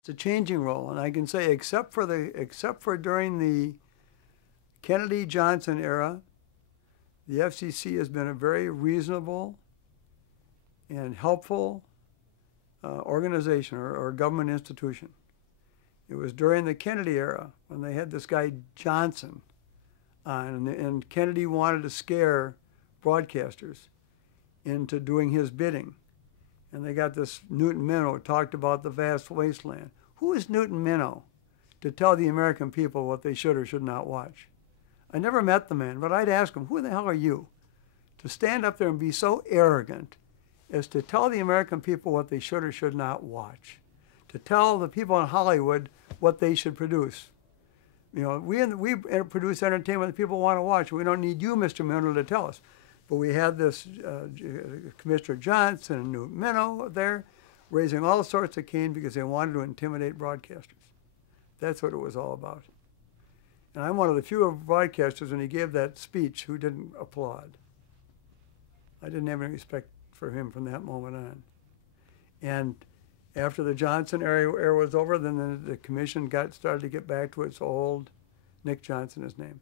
It's a changing role, and I can say except for during the Kennedy Johnson era, the FCC has been a very reasonable and helpful organization or government institution. It was during the Kennedy era when they had this guy Johnson on, and Kennedy wanted to scare broadcasters into doing his bidding. And they got this Newton Minow who talked about the vast wasteland. Who is Newton Minow to tell the American people what they should or should not watch? I never met the man, but I'd ask him, who the hell are you to stand up there and be so arrogant as to tell the American people what they should or should not watch, to tell the people in Hollywood what they should produce? You know, we produce entertainment that people want to watch. We don't need you, Mr. Minow, to tell us. But we had this Commissioner Johnson and Newton Minow there raising all sorts of cane because they wanted to intimidate broadcasters. That's what it was all about. And I'm one of the few broadcasters when he gave that speech who didn't applaud. I didn't have any respect for him from that moment on. And after the Johnson era was over, then the commission started to get back to its old, Nick Johnson his name,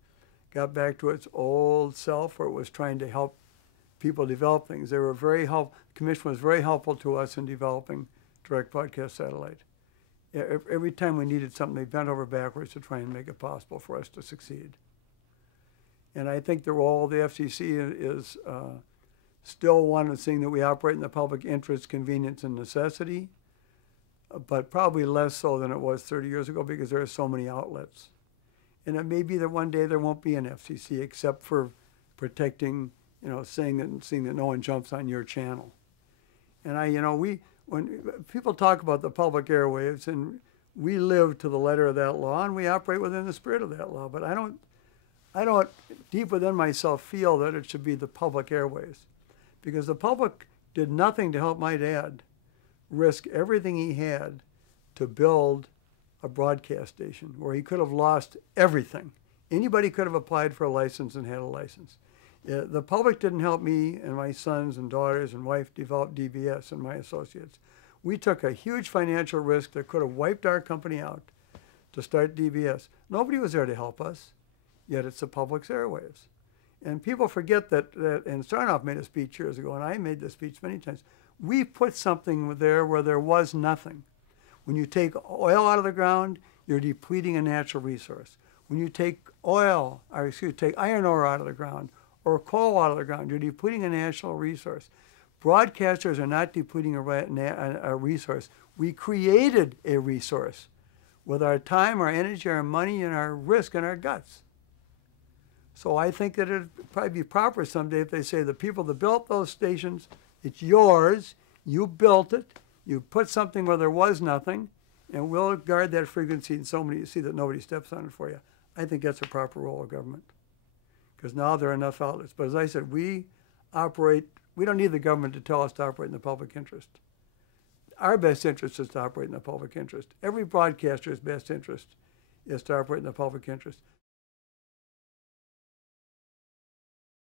got back to its old self where it was trying to help people develop things. They were the commission was very helpful to us in developing direct broadcast satellite. Every time we needed something, they bent over backwards to try and make it possible for us to succeed. And I think the role of the FCC is still one of seeing that we operate in the public interest, convenience, and necessity, but probably less so than it was 30 years ago because there are so many outlets. And it may be that one day there won't be an FCC except for protecting, seeing that no one jumps on your channel. And when people talk about the public airwaves, and we live to the letter of that law, and we operate within the spirit of that law, but I don't deep within myself feel that it should be the public airwaves, because the public did nothing to help my dad risk everything he had to build a broadcast station where he could have lost everything. Anybody could have applied for a license and had a license. The public didn't help me and my sons and daughters and wife develop DBS and my associates. We took a huge financial risk that could have wiped our company out to start DBS. Nobody was there to help us, yet it's the public's airwaves. And people forget that, and Sarnoff made a speech years ago, and I made this speech many times. We put something there where there was nothing. When you take oil out of the ground, you're depleting a natural resource. When you take take iron ore out of the ground or coal out of the ground, you're depleting a natural resource. Broadcasters are not depleting a resource. We created a resource with our time, our energy, our money, and our risk and our guts. So I think that it would probably be proper someday if they say the people that built those stations, it's yours, you built it, you put something where there was nothing, and we'll guard that frequency and see that nobody steps on it for you. I think that's a proper role of government, because now there are enough outlets. But as I said, we don't need the government to tell us to operate in the public interest. Our best interest is to operate in the public interest. Every broadcaster's best interest is to operate in the public interest.